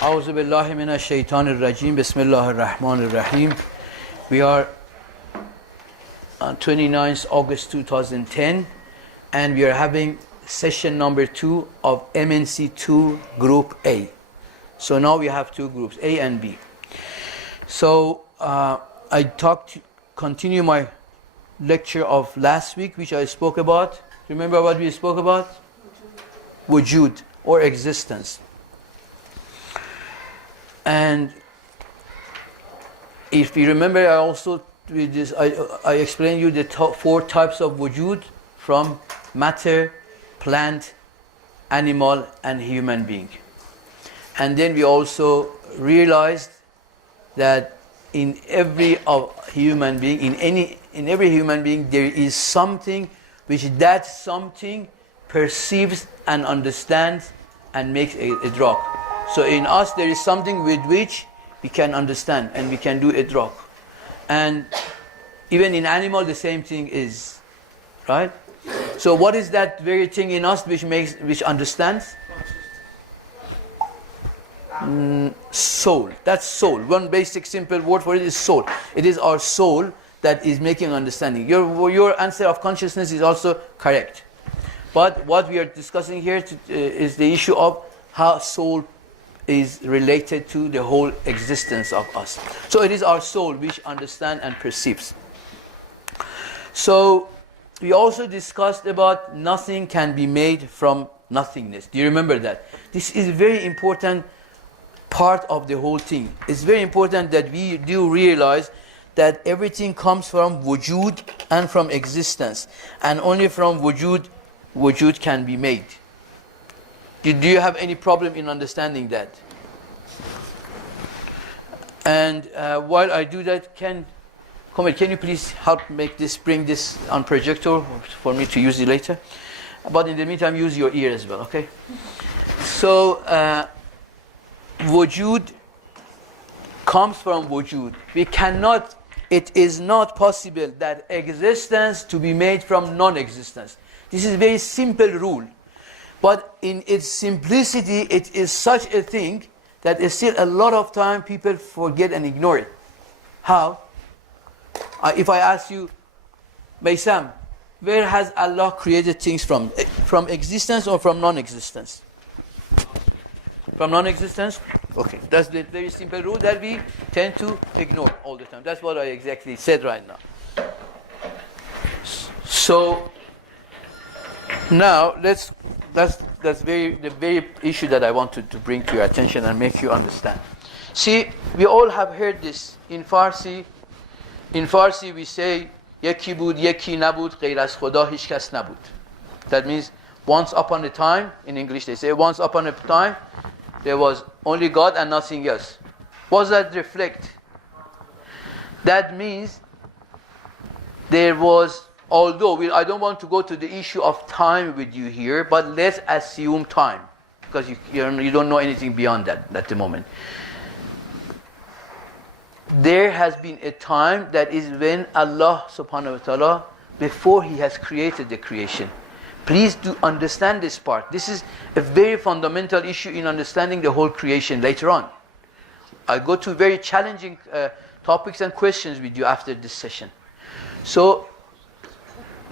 A'udhu billahi minash shaitanir rajim. Bismillahir rahmanir rahim. We are on 29th August 2010 and we are having session number 2 of MNC2 Group A. So now we have two groups, A and B. So I continue my lecture of last week, which I spoke about. Remember what we spoke about? Wojood, or existence. And if you remember, I explained you the four types of Wojood, from matter, plant, animal, and human being. And then we also realized that in every human being, in every human being, there is something which that something perceives and understands and makes a drop. So in us there is something with which we can understand and we can do a drop. And even in animal the same thing is, right? So what is that very thing in us which understands? Soul. That's soul. One basic simple word for it is soul. It is our soul that is making understanding. Your answer of consciousness is also correct. But what we are discussing here is the issue of how soul is related to the whole existence of us. So it is our soul which understands and perceives. So we also discussed about nothing can be made from nothingness. Do you remember that? This is a very important part of the whole thing. It's very important that we do realize that everything comes from Wojood and from existence. And only from Wojood can be made. Do you have any problem in understanding that? And while I do that, can you please help bring this on projector for me to use it later? But in the meantime, use your ear as well, okay? So, Wojood comes from Wojood. It is not possible that existence to be made from non-existence. This is a very simple rule. But in its simplicity, it is such a thing that still a lot of time people forget and ignore it. How? If I ask you, Bassam, where has Allah created things from? From existence or from non-existence? From non-existence? Okay, that's the very simple rule that we tend to ignore all the time. That's what I exactly said right now. So, now that's the very issue that I wanted to bring to your attention and make you understand. See, we all have heard this in Farsi. In Farsi we say yeki bud yeki nabud ghayr az khuda hich kas nabud. That means once upon a time, in English they say once upon a time there was only God and nothing else. What does that reflect? That means there was, although I don't want to go to the issue of time with you here, but let's assume time, because you don't know anything beyond that at the moment. There has been a time that is when Allah subhanahu wa ta'ala, before He has created the creation. Please do understand this part. This is a very fundamental issue in understanding the whole creation later on. I go to very challenging topics and questions with you after this session. So,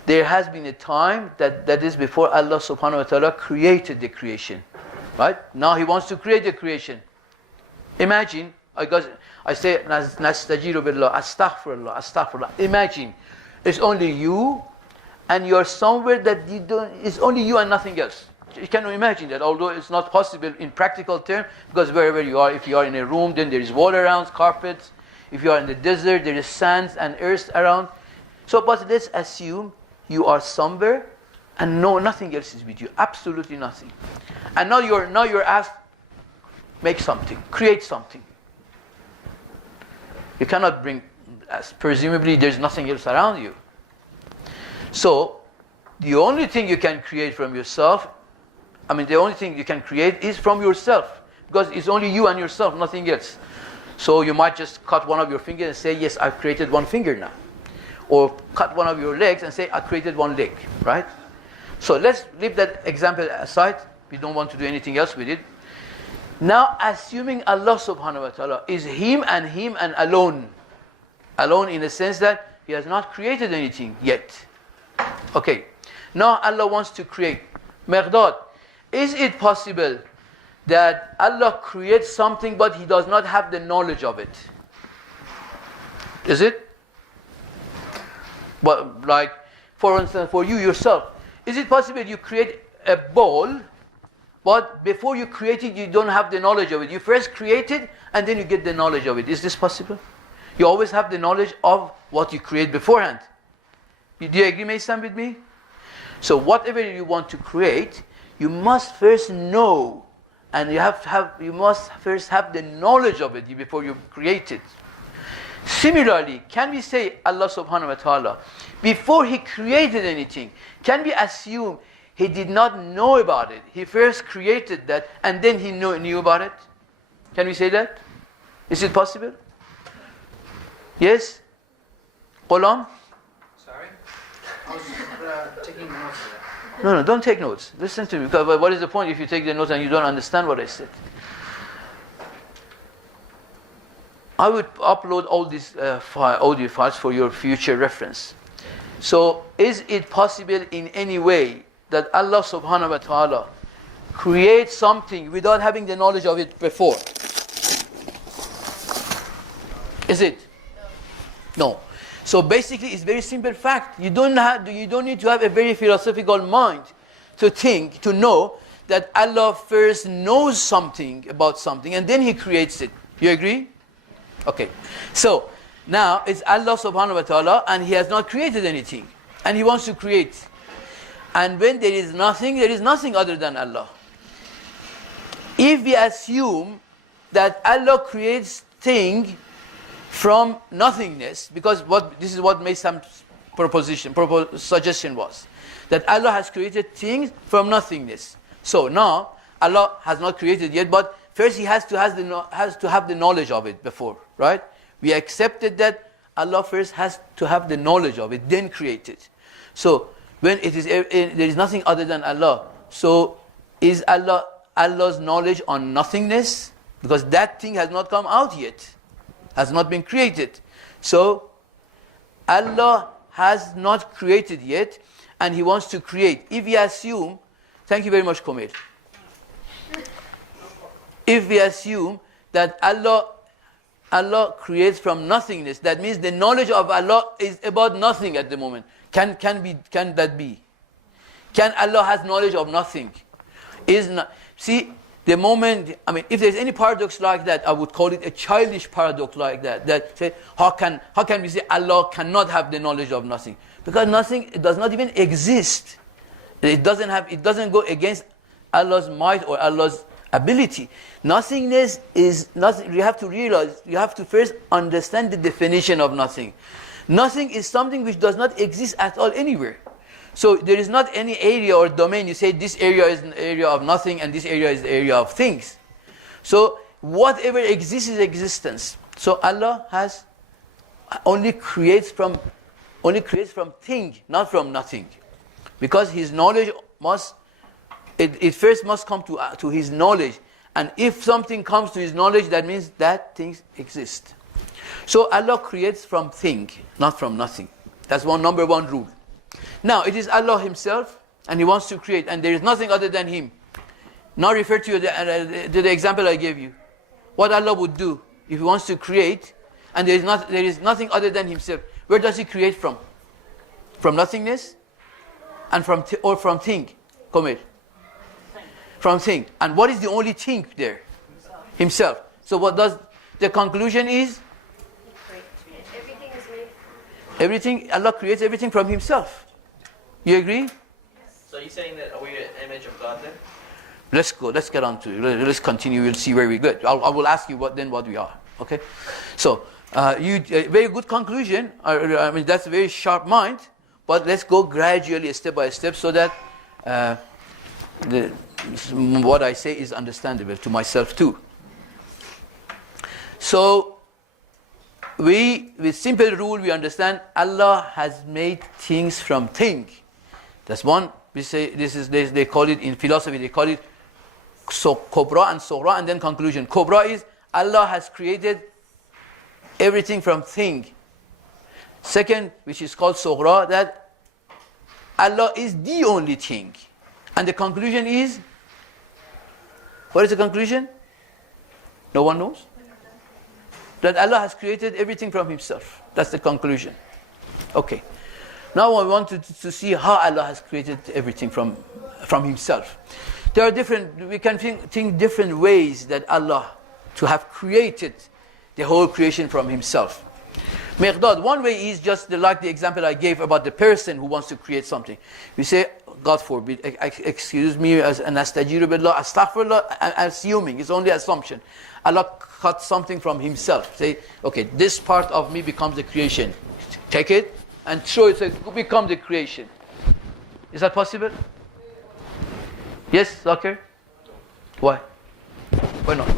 there has been a time that is before Allah subhanahu wa ta'ala created the creation. Right? Now He wants to create the creation. Imagine, I say, nastajiru billah, astaghfirullah, astaghfirullah. Imagine, it's only you and you're somewhere that it's only you and nothing else. You can imagine that, although it's not possible in practical terms, because wherever you are, if you are in a room, then there is wall around, carpets. If you are in the desert, there is sands and earth around. So, but let's assume you are somewhere and nothing else is with you, absolutely nothing. And now you're asked, make something, create something. You cannot bring, presumably there's nothing else around you. So, the only thing you can create from yourself, the only thing you can create is from yourself, because it's only you and yourself, nothing else. So you might just cut one of your fingers and say, yes, I've created one finger now. Or cut one of your legs and say, I created one leg, right? So let's leave that example aside. We don't want to do anything else with it. Now assuming Allah subhanahu wa ta'ala is Him and alone. Alone in the sense that He has not created anything yet. Okay. Now Allah wants to create. Miqdad, is it possible that Allah creates something but He does not have the knowledge of it? Is it? Well, like, for instance, for you yourself, is it possible you create a ball, but before you create it, you don't have the knowledge of it? You first create it, and then you get the knowledge of it. Is this possible? You always have the knowledge of what you create beforehand. Do you agree, Mason, with me? So whatever you want to create, you must first know, and you must first have the knowledge of it before you create it. Similarly, can we say Allah subhanahu wa ta'ala, before He created anything, can we assume He did not know about it? He first created that and then He knew about it? Can we say that? Is it possible? Yes? Ghulam? Sorry? I was taking notes of that. No, don't take notes. Listen to me. Because what is the point if you take the notes and you don't understand what I said? I would upload all these audio files for your future reference. So, is it possible in any way that Allah subhanahu wa ta'ala creates something without having the knowledge of it before? Is it? No. So basically it's very simple fact. You don't need to have a very philosophical mind to think, to know that Allah first knows something about something and then He creates it. You agree? Okay. So now it's Allah subhanahu wa ta'ala and He has not created anything. And He wants to create. And when there is nothing other than Allah. If we assume that Allah creates things from nothingness, because this is what Mason's suggestion was, that Allah has created things from nothingness. So now Allah has not created yet, but first He has to have the knowledge of it before, right? We accepted that Allah first has to have the knowledge of it, then create it. So when there is nothing other than Allah, so is Allah's knowledge on nothingness? Because that thing has not come out yet, has not been created. So Allah has not created yet, and He wants to create. If we assume, thank you very much, Komil. If we assume that Allah creates from nothingness, that means the knowledge of Allah is about nothing at the moment. Can that be? Can Allah has knowledge of nothing? See, the moment, if there's any paradox like that, I would call it a childish paradox like that. That say, how can we say Allah cannot have the knowledge of nothing? Because nothing, it does not even exist. It doesn't go against Allah's might or Allah's ability. Nothingness is nothing. You have to realize, you have to first understand the definition of nothing. Nothing is something which does not exist at all anywhere. So there is not any area or domain, you say this area is an area of nothing and this area is the area of things. So whatever exists is existence. So Allah has only creates from thing, not from nothing. Because His knowledge it first must come to His knowledge. And if something comes to His knowledge, that means that things exist. So Allah creates from thing, not from nothing. That's number one rule. Now, it is Allah Himself, and He wants to create, and there is nothing other than Him. Now refer to the example I gave you. What Allah would do if He wants to create, and there is nothing other than Himself. Where does He create from? From nothingness? And from thing? Come here. From thing. And what is the only thing there? Himself. So what does the conclusion is? Everything is made. Everything, Allah creates everything from Himself. You agree? Yes. So you're saying that we're an image of God then? Let's get on to it. Let's continue. We'll see where we get. I will ask you what we are. Okay? So, very good conclusion. That's a very sharp mind. But let's go gradually, step by step, so that what I say is understandable to myself too. So, with simple rule, we understand Allah has made things from thing. That's one. We say they call it in philosophy. They call it So Kubra and Sughra, and then conclusion. Kubra is Allah has created everything from thing. Second, which is called Sughra, that Allah is the only thing. And the conclusion is, what is the conclusion? No one knows? That Allah has created everything from Himself. That's the conclusion. Okay. Now I want to see how Allah has created everything from Himself. There are we can think different ways that Allah to have created the whole creation from Himself. Miqdad, one way is just like the example I gave about the person who wants to create something. We say, God forbid, excuse me, as an astajiru billah, astaghfirullah, I'm assuming, it's only assumption. Allah cut something from Himself. Say, okay, this part of me becomes the creation. Take it and show it, say, become the creation. Is that possible? Yes, Zakir? Why? Why not?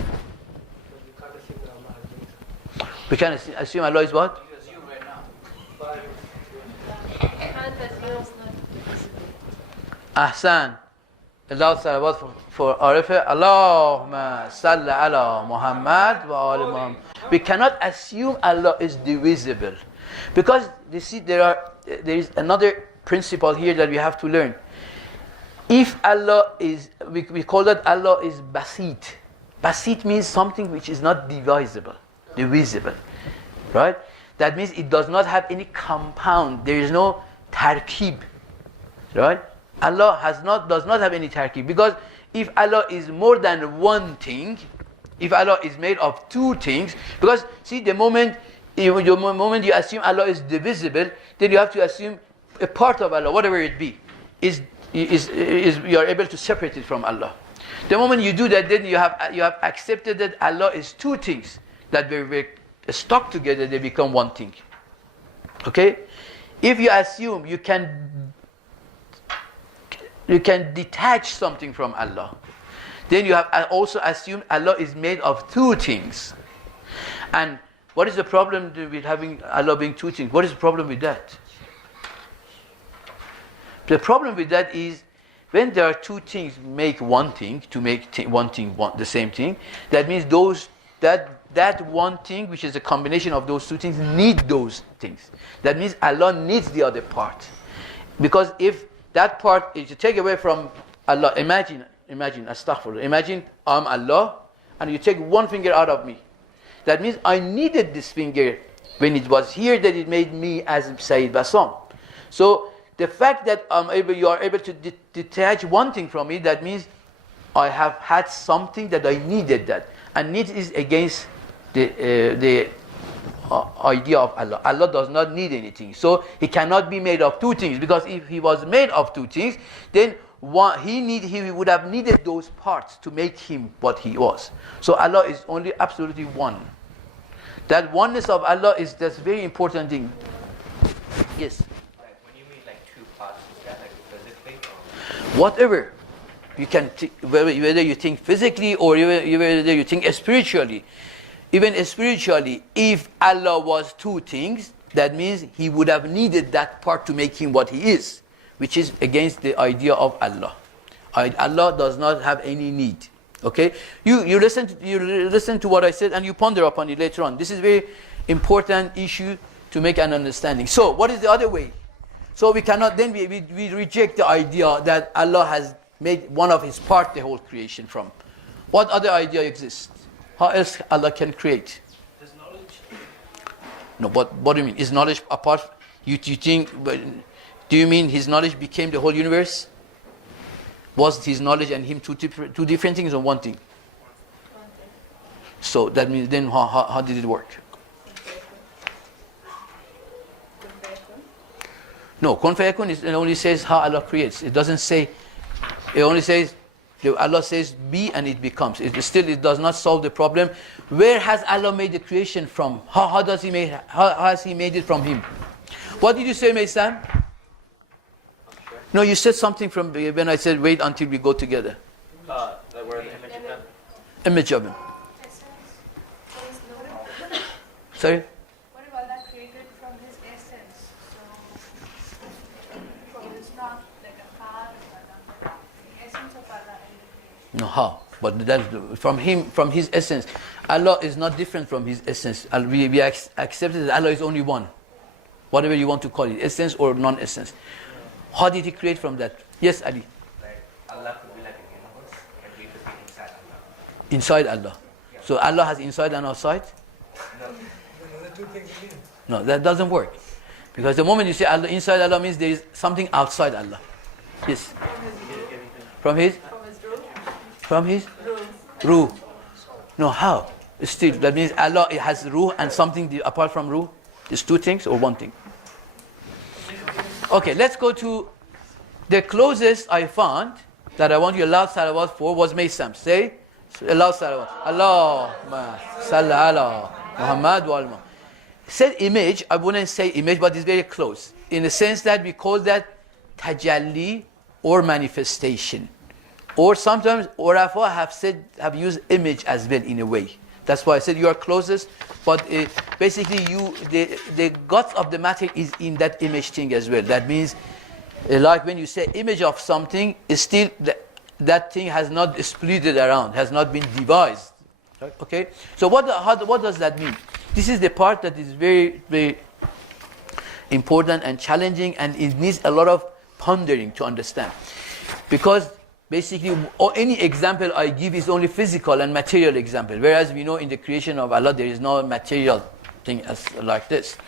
We can assume Allah is what? You assume right now. Ahsan. Allah salawat for Arifa. Allahumma salli ala Muhammad wa ala Muhammad. We cannot assume Allah is divisible. Because you see there is another principle here that we have to learn. If Allah is, we call that Allah is basit. Basit means something which is not divisible. Right? That means it does not have any compound. There is no tarkib. Right? Allah does not have any tarkib. Because if Allah is more than one thing, if Allah is made of two things, because see the moment you assume Allah is divisible, then you have to assume a part of Allah, whatever it be, is you are able to separate it from Allah. The moment you do that, then you have accepted that Allah is two things that were stuck together, they become one thing. Okay? If you assume you can detach something from Allah, then you have also assumed Allah is made of two things. And what is the problem with having Allah being two things? What is the problem with that? The problem with that is when there are two things make one thing, to make the same thing, that means that one thing, which is a combination of those two things, need those things. That means Allah needs the other part. Because if that part is to take away from Allah, imagine, astaghfirullah, imagine I'm Allah and you take one finger out of me. That means I needed this finger when it was here, that it made me as Saeed Bassam. So the fact that you are able to detach one thing from me, that means I have had something that I needed that. And need is against the idea of Allah. Allah does not need anything. So He cannot be made of two things. Because if He was made of two things, then He would have needed those parts to make Him what He was. So Allah is only absolutely one. That oneness of Allah is this very important thing. Yes? Like when you mean like two parts, is that like physically? Whatever. You can whether you think physically or whether you think spiritually. Even spiritually, if Allah was two things, that means He would have needed that part to make Him what He is, which is against the idea of Allah. Allah does not have any need. Okay? You listen to what I said and you ponder upon it later on. This is a very important issue to make an understanding. So, what is the other way? So we cannot, then we reject the idea that Allah has made one of His part the whole creation from. What other idea exists? How else Allah can create? There's knowledge. No, what do you mean? Is knowledge apart? You think? Do you mean His knowledge became the whole universe? Was His knowledge and Him two different things or one thing? One thing. So that means then how did it work? No, kun fayakun it only says how Allah creates. It doesn't say. It only says. Allah says be and it becomes. It does not solve the problem. Where has Allah made the creation from? How has He made it from Him? What did you say, Maysan? No, you said something from when I said wait until we go together. Where the image of them? Image of Him. Sorry? What if Allah created from His essence? So it's not like a car, the essence of Allah. No, how? But that from his essence. Allah is not different from his essence. We accept that Allah is only one. Whatever you want to call it, essence or non-essence. How did he create from that? Yes, Ali. Like Allah could be like a universe, and we could be inside Allah. Inside Allah. Yeah. So Allah has inside and outside? No. No, that doesn't work. Because the moment you say Allah, inside Allah means there is something outside Allah. Yes. From his? From his? Ruh. No, how? Still, that means Allah it has ruh and something apart from ruh? There's two things or one thing? Okay, let's go to the closest I found that I want you to allow salawat for was Maysam. Say, allow salawat. Allahumma salli ala Muhammad wa alma. Said image, I wouldn't say image, but it's very close. In the sense that we call that tajalli or manifestation. Or sometimes Urafa have used image as well in a way. That's why I said you are closest, but basically the guts of the matter is in that image thing as well. That means, like when you say image of something, is still that thing has not splitted around, has not been devised. Okay, so what does that mean? This is the part that is very, very important and challenging, and it needs a lot of pondering to understand, because basically, any example I give is only physical and material example. Whereas we know in the creation of Allah, there is no material thing as like this.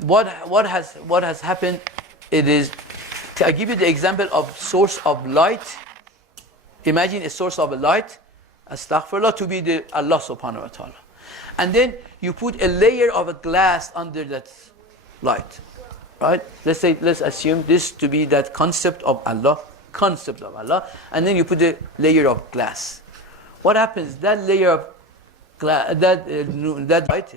What has happened? It is. I give you the example of source of light. Imagine a source of a light, astaghfirullah, to be the Allah subhanahu wa ta'ala. And then you put a layer of a glass under that light. Right? Let's assume this to be that concept of Allah. And then you put a layer of glass. What happens? That layer of glass, that light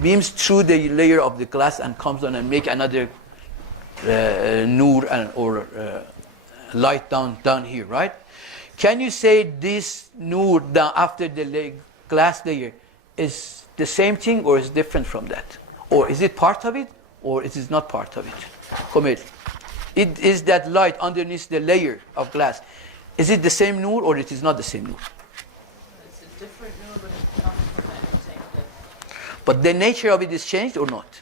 beams through the layer of the glass and comes on and make another nur or light down here, right? Can you say this nur down after the glass layer is the same thing or is different from that? Or is it part of it or it is not part of it? Come here. It is that light underneath the layer of glass. Is it the same nur or it is not the same nur? It's a different nur, but it comes from that same place. But the nature of it is changed or not? No.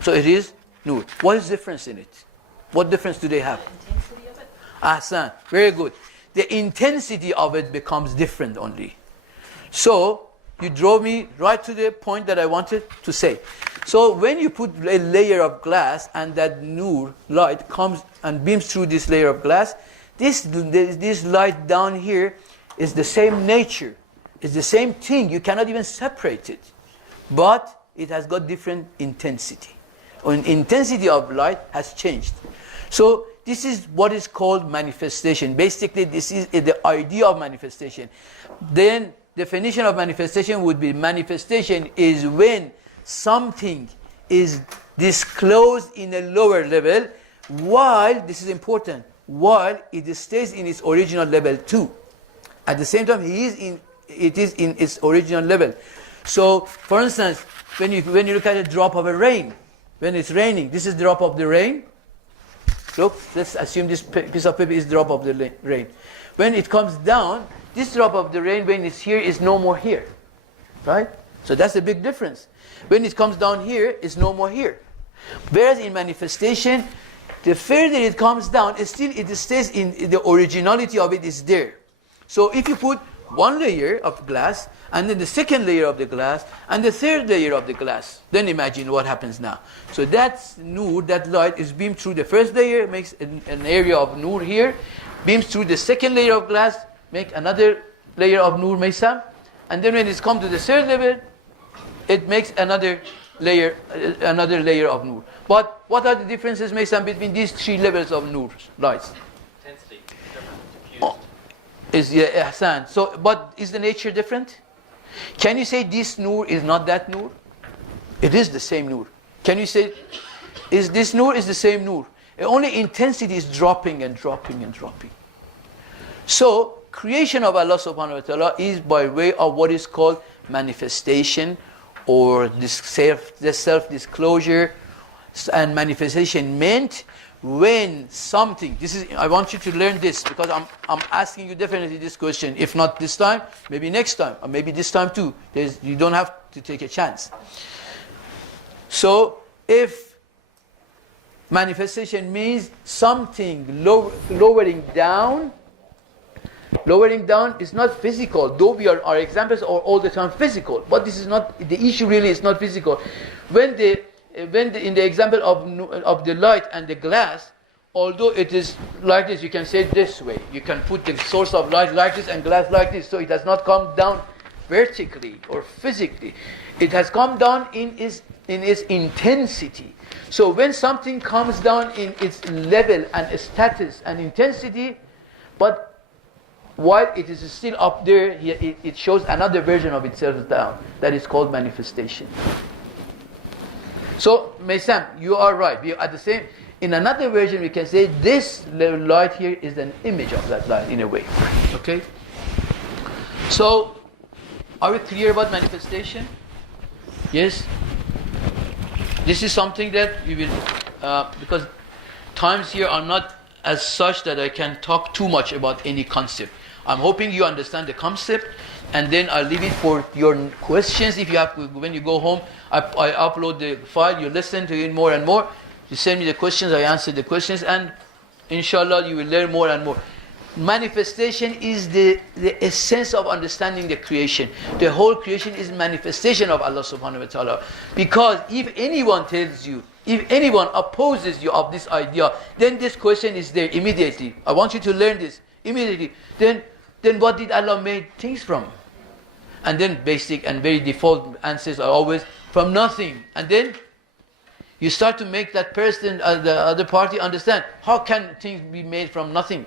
So it is nur. What is the difference in it? What difference do they have? The intensity of it? Ahsan. Very good. The intensity of it becomes different only. So you drove me right to the point that I wanted to say. So when you put a layer of glass and that nur light comes and beams through this layer of glass, this light down here is the same nature. It's the same thing. You cannot even separate it. But it has got different intensity. Or intensity of light has changed. So this is what is called manifestation. Basically, this is the idea of manifestation. Then definition of manifestation would be manifestation is when something is disclosed in a lower level while, this is important, while it stays in its original level too. At the same time, it is in its original level. So, for instance, when you look at a drop of a rain, when it's raining, this is the drop of the rain. Look, let's assume this piece of paper is drop of the rain. When it comes down, this drop of the rain, when it's here, is no more here. Right? So that's a big difference. When it comes down here, it's no more here. Whereas in manifestation, the further it comes down, it stays in the originality of it is there. So if you put one layer of glass, and then the second layer of the glass, and the third layer of the glass, then imagine what happens now. So that nur, that light is beamed through the first layer, makes an area of nur here, beams through the second layer of glass, make another layer of nur Maysam, and then when it's come to the third level, it makes another layer of nur. But what are the differences, Maysam, between these three levels of nur lights? Intensity different. Is Ihsan. So, but is the nature different? Can you say this nur is not that nur? It is the same nur. Can you say, is this nur is the same nur? Only intensity is dropping and dropping and dropping. So, creation of Allah subhanahu wa ta'ala is by way of what is called manifestation, or this self-disclosure. And manifestation meant when something, this is, I want you to learn this because I'm asking you definitely this question. If not this time, maybe next time, or maybe this time too. You don't have to take a chance. So if manifestation means something lowering down is not physical, though our examples are all the time physical, but this is not, the issue really is not physical. When in the example of the light and the glass, although it is like this, you can say it this way. You can put the source of light like this and glass like this, so it has not come down vertically or physically. It has come down in its intensity. So when something comes down in its level and status and intensity, but while it is still up there, it shows another version of itself down. That is called manifestation. So, Maysam, you are right. We are the same. In another version, we can say this light here is an image of that light in a way. Okay? So, are we clear about manifestation? Yes? This is something that we will, because times here are not as such that I can talk too much about any concept. I'm hoping you understand the concept, and then I'll leave it for your questions. If you have, when you go home, I upload the file, you listen to it more and more. You send me the questions, I answer the questions, and inshallah you will learn more and more. Manifestation is the essence of understanding the creation. The whole creation is manifestation of Allah subhanahu wa ta'ala. Because if anyone tells you, if anyone opposes you of this idea, then this question is there immediately. I want you to learn this immediately. Then what did Allah make things from? And then basic and very default answers are always from nothing. And then you start to make that person, the other party, understand how can things be made from nothing.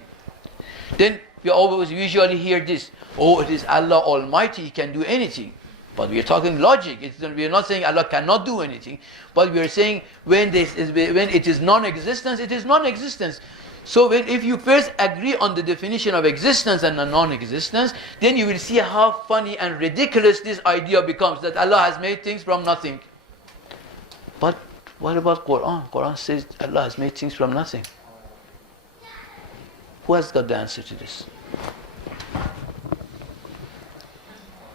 Then we always usually hear this: oh, it is Allah Almighty, He can do anything. But we are talking logic. We are not saying Allah cannot do anything, but we are saying when it is non-existence, it is non-existence. So if you first agree on the definition of existence and non-existence, then you will see how funny and ridiculous this idea becomes, that Allah has made things from nothing. But what about Quran? Quran says Allah has made things from nothing. Who has got the answer to this?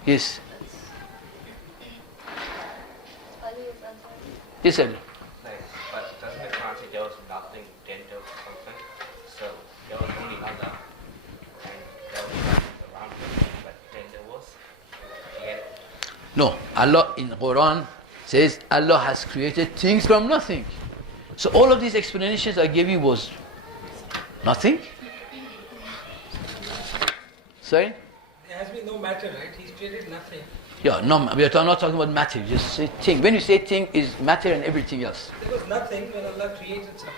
Yes. Yes, Ali. But doesn't the Quran say there was nothing, then there was something? So there was only Allah, and there was nothing around him, but then there was. Yeah. No, Allah in Quran says Allah has created things from nothing. So all of these explanations I gave you was nothing? Sorry? There has been no matter, right? He's created nothing. Yeah, no, we are not talking about matter, just say thing. When you say thing, is matter and everything else. There was nothing when Allah created something.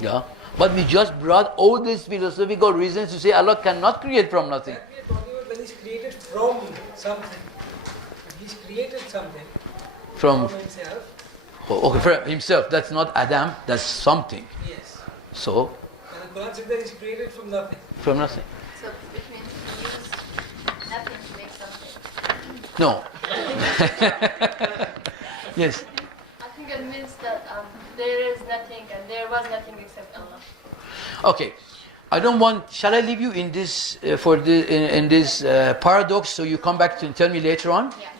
Yeah, but we just brought all these philosophical reasons to say Allah cannot create from nothing. That we are talking about when He's created from something. He's created something From Himself. okay, from himself, that's not Adam, that's something. Yes. So, And the Quran said that He's created from nothing. from nothing. So it means you use nothing to make something. No. Yes. I think it means that there is nothing and there was nothing except Allah. Okay. I don't want. Shall I leave you in this in this paradox so you come back to tell me later on? Yeah.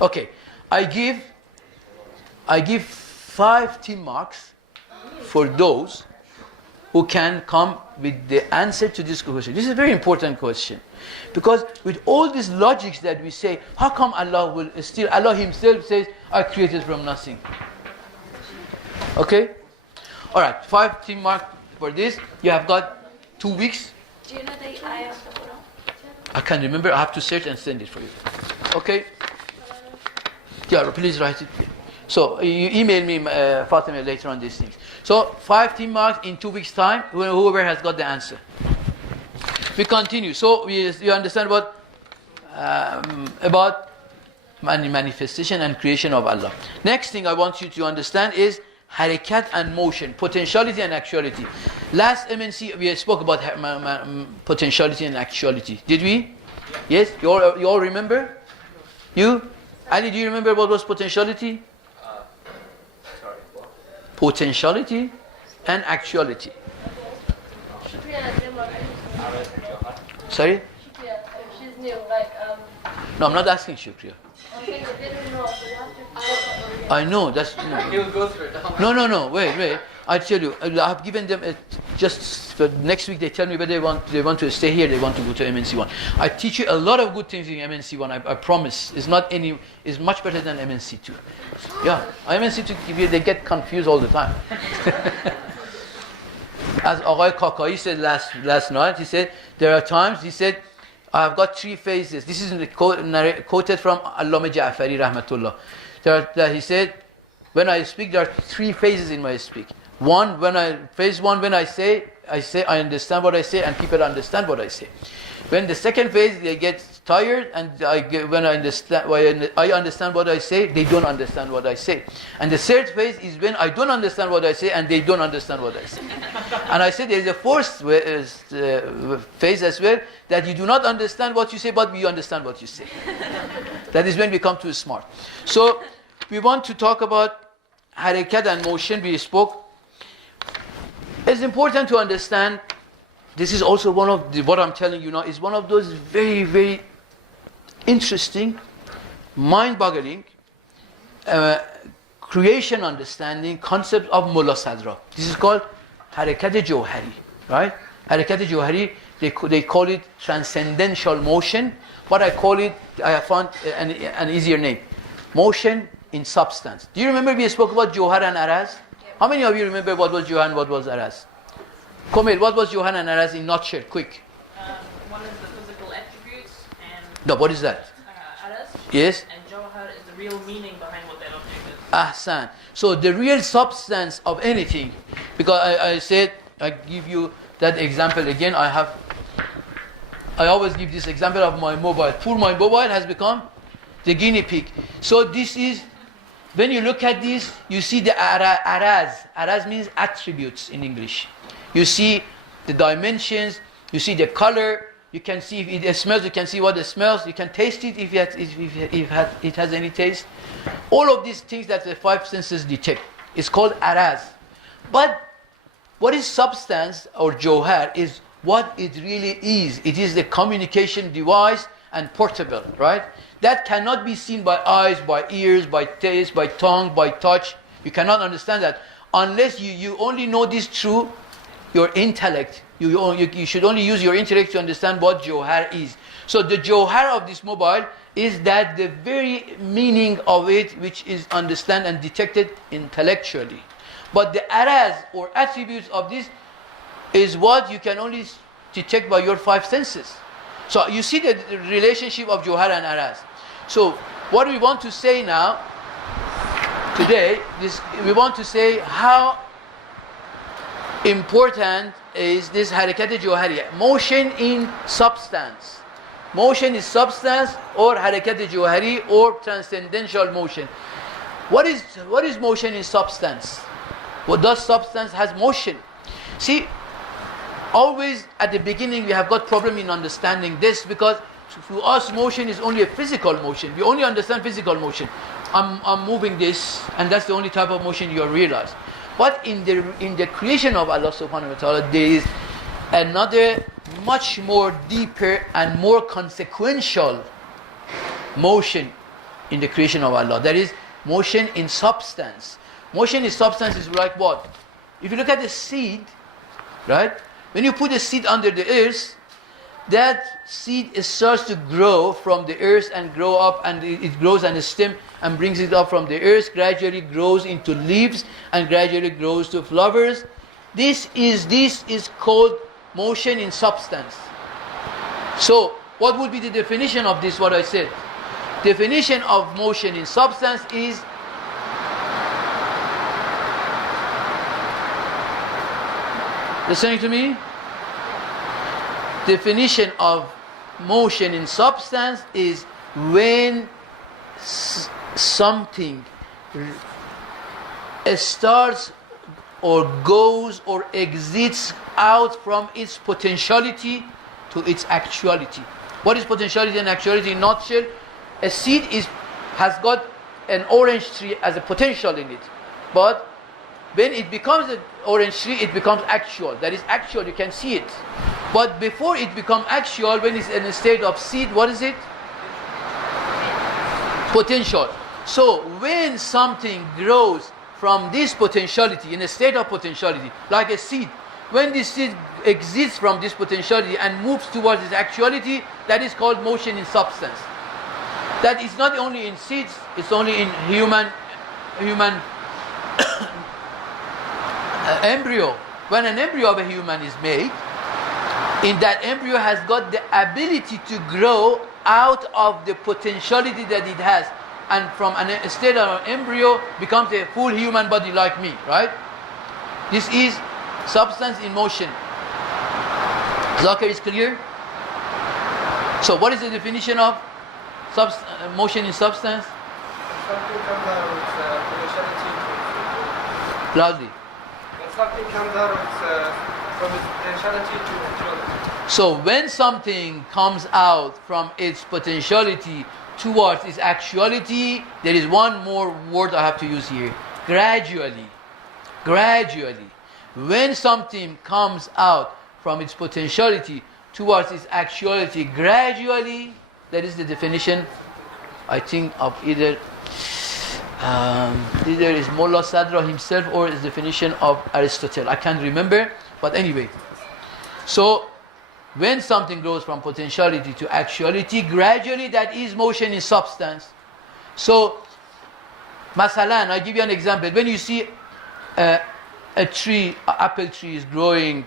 Okay. I give 5 team marks for those who can come with the answer to this question. This is a very important question. Because with all these logics that we say, how come Allah Himself says, I created from nothing? Okay? Alright, 5 team mark for this. You have got 2 weeks. Do you know the ayah of the Quran? I can't remember. I have to search and send it for you. Okay? Yeah, please write it. So you email me, Fatima, later on these things. So 5 team marks in 2 weeks' time. Whoever has got the answer. We continue. So you understand about manifestation and creation of Allah. Next thing I want you to understand is harakat and motion, potentiality and actuality. Last MNC we spoke about potentiality and actuality. Did we? Yes. You all remember? You? Ali, do you remember what was potentiality? Sorry, what? Potentiality? and actuality. Shukriya, Aras and Jawhar. Sorry? Shukriya, if she's new, like, No, I'm not asking Shukriya. I'm saying if they don't know, so you have to I know, that's... No. He will go through it. No, wait. I tell you, I have given them just for next week. They tell me whether they want to stay here, they want to go to MNC1. I teach you a lot of good things in MNC1. I promise. It's much better than MNC2. Yeah, MNC2 they get confused all the time. As Aghay Kakai said last night, he said there are times. He said, I have got 3 phases. This is quoted from Allama Ja'fari rahmatullah. He said, when I speak, there are 3 phases in my speak. Phase 1, when I say I understand what I say, and people understand what I say. When the second phase, they get tired, and when I understand what I say, they don't understand what I say. And the third phase is when I don't understand what I say, and they don't understand what I say. And I said there is a fourth phase as well, that you do not understand what you say, but you understand what you say. That is when we become too smart. So we want to talk about harakat and motion. We spoke. It's important to understand, this is also one of what I'm telling you now is one of those very, very interesting, mind-boggling, creation understanding concept of Mullah Sadra. This is called harakat Jawhari, right? Harakat Jawhari, they call it transcendental motion, but I have found an easier name. Motion in substance. Do you remember we spoke about Jawhar and Araz? How many of you remember what was Jawhar and what was Araz? Komil, what was Jawhar and Araz in nutshell? Quick. One is the physical attributes, and No, what is that? Aras, Yes? and Jawhar is the real meaning behind what that object is. Ahsan. So the real substance of anything, because I said, I give you that example again. I always give this example of my mobile. Poor my mobile has become the guinea pig. So this is, when you look at this, you see the araz. Araz means attributes in English. You see the dimensions, you see the color, you can see if it smells, you can see what it smells, you can taste it if it has any taste. All of these things that the 5 senses detect is called araz. But what is substance or Jawhar is what it really is. It is the communication device and portable, right? That cannot be seen by eyes, by ears, by taste, by tongue, by touch. You cannot understand that unless you only know this through your intellect. You should only use your intellect to understand what Jawhar is. So the Jawhar of this mobile is that the very meaning of it, which is understood and detected intellectually. But the araz or attributes of this is what you can only detect by your 5 senses. So you see the relationship of Jawhar and araz. So what we want to say now, today, we want to say how important is this harakat Jawhariya, motion in substance. Motion is substance or harakat Jawhari or transcendental motion. What is motion in substance? What does substance has motion? See, always at the beginning we have got problem in understanding this, because to us motion is only a physical motion. We only understand physical motion. I'm moving this, and that's the only type of motion you realize. But in the creation of Allah subhanahu wa ta'ala, there is another much more deeper and more consequential motion in the creation of Allah. That is motion in substance. Motion in substance is like what? If you look at the seed, right? When you put a seed under the earth, that seed starts to grow from the earth and grow up, and it grows on a stem and brings it up from the earth, gradually grows into leaves and gradually grows to flowers. This is called motion in substance. So what would be the definition of this, what I said? Definition of motion in substance is listening to me? Definition of motion in substance is when something starts or goes or exits out from its potentiality to its actuality. What is potentiality and actuality in a nutshell? A seed has got an orange tree as a potential in it, but When it becomes an orange tree, it becomes actual. That is actual, you can see it. But before it becomes actual, when it's in a state of seed, what is it? Potential. So when something grows from this potentiality, in a state of potentiality, like a seed, when this seed exists from this potentiality and moves towards its actuality, that is called motion in substance. That is not only in seeds, it's only in human embryo. When an embryo of a human is made, in that embryo has got the ability to grow out of the potentiality that it has, and from a state of an embryo becomes a full human body like me, right? This is substance in motion. Zakir is clear? So what is the definition of motion in substance? Something comes out of its potentiality to Loudly. when something comes out of from its potentiality to actuality. So when something comes out from its potentiality towards its actuality, there is one more word I have to use here. Gradually. Gradually. When something comes out from its potentiality towards its actuality, gradually, that is the definition, I think, of either is Mullah Sadra himself or is definition of Aristotle. I can't remember, but anyway. So, when something grows from potentiality to actuality, gradually that is motion in substance. So, masalan, I give you an example. When you see a tree, an apple tree is growing,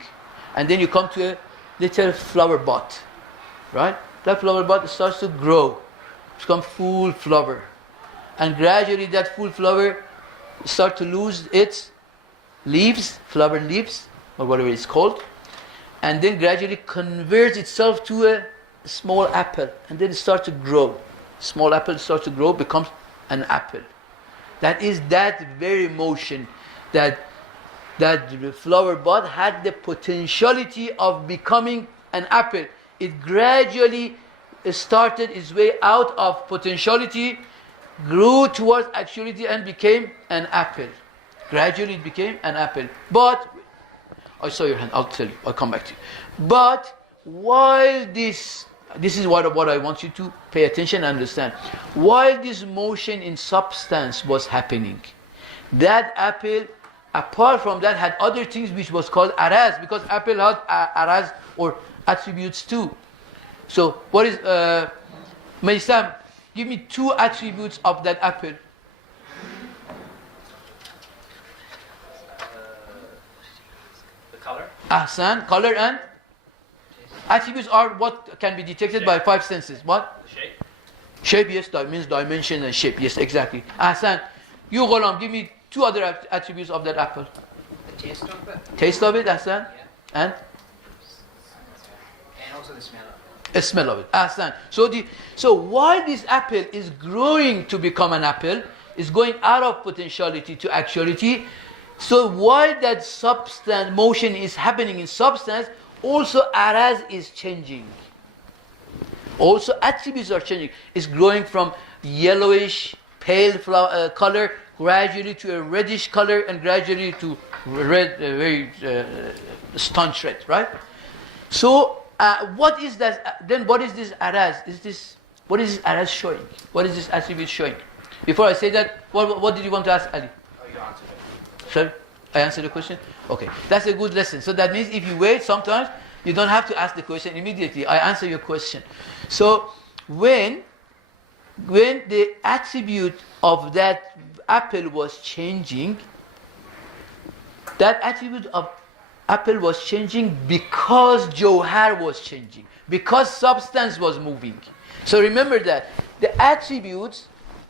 and then you come to a little flower bud, right? That flower bud starts to grow, become full flower, and gradually that full flower start to lose its leaves, flower leaves, or whatever it's called, and then gradually converts itself to a small apple, and then it starts to grow. Small apple starts to grow, becomes an apple. That is that very motion that the flower bud had the potentiality of becoming an apple. It gradually started its way out of potentiality, grew towards actuality and became an apple. Gradually it became an apple. But, I saw your hand, I'll tell you, I'll come back to you. But while this is what I want you to pay attention and understand. While this motion in substance was happening, that apple, apart from that, had other things which was called araz, because apple had araz or attributes too. So what is, Maysam, give me two attributes of that apple. The color. Ahsan, color and? Attributes are what can be detected by five senses. What? The shape. Shape, yes, that means dimension and shape. Yes, exactly. Ahsan, you Ghulam, give me two other attributes of that apple. The taste of it. Taste of it, Ahsan? Yeah. And? And also the smell of it. The smell of it. Ahsan. So while this apple is growing to become an apple, is going out of potentiality to actuality, so while that substance, motion is happening in substance, also araz is changing. Also attributes are changing. It's growing from yellowish, pale color, gradually to a reddish color, and gradually to red, very staunch red, right? So what is that? Then what is this araz? What is this araz showing? What is this attribute showing? Before I say that, what did you want to ask, Ali? Oh, you answered it. Sir, I answered the question? Okay, that's a good lesson. So that means if you wait sometimes, you don't have to ask the question immediately. I answer your question. So when the attribute of that apple was changing, that attribute of apple was changing because Johar was changing, because substance was moving. So remember that. The attributes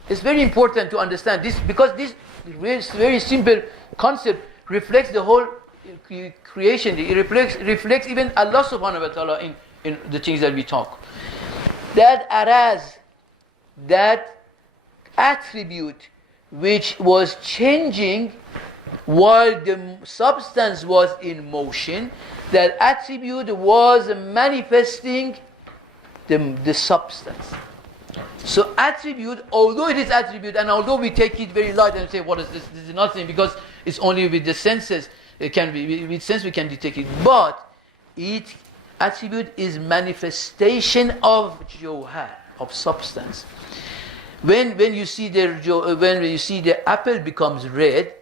is very important to understand this, because this very simple concept reflects the whole creation. It reflects even Allah subhanahu wa ta'ala in the things that we talk. That araz, that attribute which was changing while the substance was in motion, that attribute was manifesting the substance. So attribute, although it is attribute, and although we take it very light and say, what is this? This is nothing, because It's only with the senses. It can be with sense we can detect it. But each attribute is manifestation of jawhar, of substance. When you see the apple becomes red,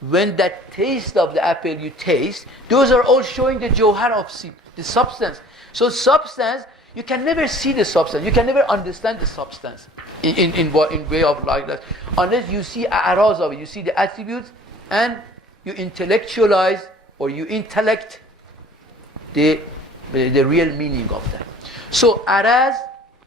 when that taste of the apple you taste, those are all showing the jawhar of the substance. So substance, you can never see the substance. You can never understand the substance in way of like that, unless you see a'raz of it. You see the attributes and you intellectualize or you intellect the real meaning of them. So a'raz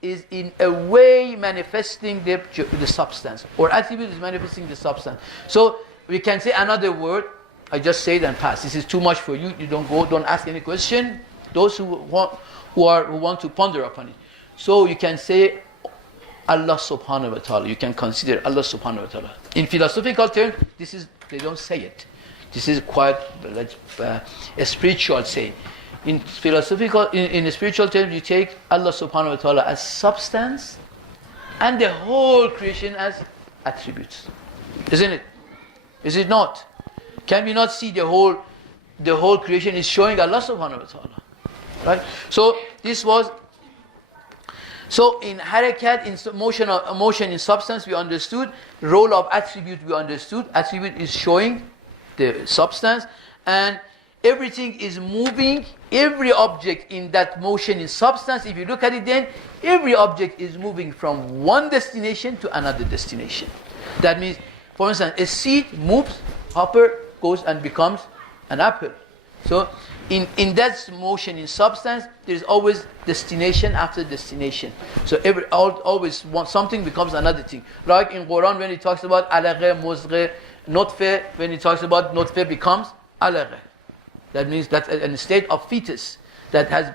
is in a way manifesting the substance, or attribute is manifesting the substance. So we can say another word. I just say it and pass. This is too much for you. You don't ask any question. Those who want to ponder upon it. So you can say Allah subhanahu wa ta'ala. You can consider Allah subhanahu wa ta'ala. In philosophical terms, they don't say it. This is quite a spiritual saying. In spiritual terms, you take Allah subhanahu wa ta'ala as substance and the whole creation as attributes. Isn't it? Is it not? Can we not see the whole creation is showing Allah subhanahu wa ta'ala? Right? So this was, so in harakat, in motion in substance, we understood. Role of attribute, we understood. Attribute is showing the substance, and everything is moving. Every object in that motion in substance, if you look at it then, every object is moving from one destination to another destination. That means, for instance, a seed moves, hopper goes and becomes an apple. So in that motion in substance, there is always destination after destination. So always something becomes another thing. Like in Quran when it talks about alaghe, muzghe, nutfe, when it talks about nutfe becomes alaghe. That means that's a state of fetus that has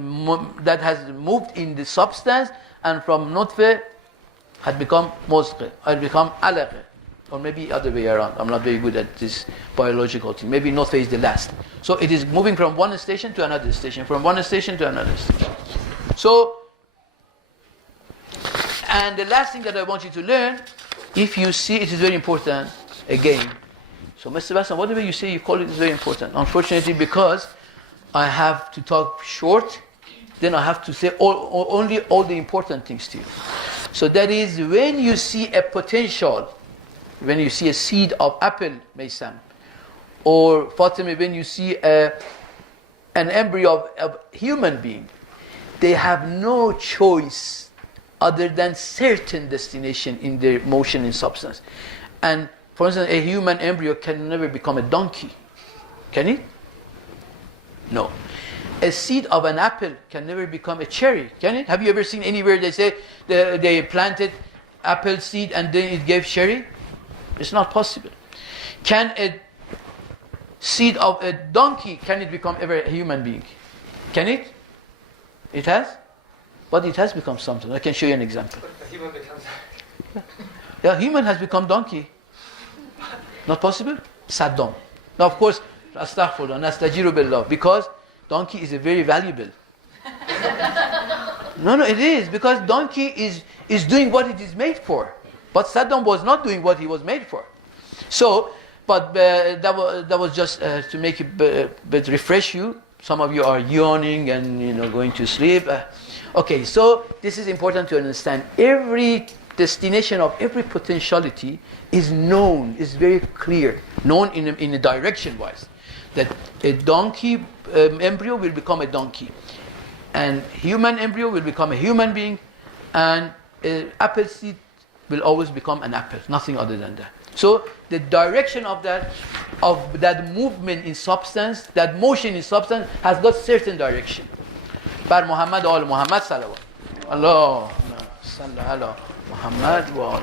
moved in the substance, and from nutfe had become muzghe, had become alaghe. Or maybe other way around. I'm not very good at this biological thing. Maybe nutfe is the last. So it is moving from one station to another station, from one station to another station. So, and the last thing that I want you to learn, if you see, it is very important, again. So Mr. Bassam, whatever you say, you call it is very important. Unfortunately, because I have to talk short, then I have to say only all the important things to you. So that is, when you see a potential, when you see a seed of apple, Bassam, or Fatima, when you see an embryo of a human being, they have no choice other than certain destination in their motion in substance. And for instance, a human embryo can never become a donkey. Can it? No. A seed of an apple can never become a cherry. Can it? Have you ever seen anywhere they say they planted apple seed and then it gave cherry? It's not possible. Can a seed of a donkey, can it become ever a human being? Can it? It has? But it has become something. I can show you an example. But the human becomes... Yeah, human has become donkey. Not possible? Saddam. Now, of course, astaghfirullah, nastajiru billah, because donkey is a very valuable. No, it is, because donkey is doing what it is made for. But Saddam was not doing what he was made for. So, but that was just to make it but refresh you. Some of you are yawning and going to sleep. Okay, so this is important to understand. Every destination of every potentiality is known, is very clear, known in a direction wise. That a donkey embryo will become a donkey, and human embryo will become a human being, and apple seed will always become an apple, nothing other than that. So the direction of that movement in substance, that motion in substance, has got certain direction. Bar Muhammad wa al Muhammad salawat. Allah salli ala Muhammad wa al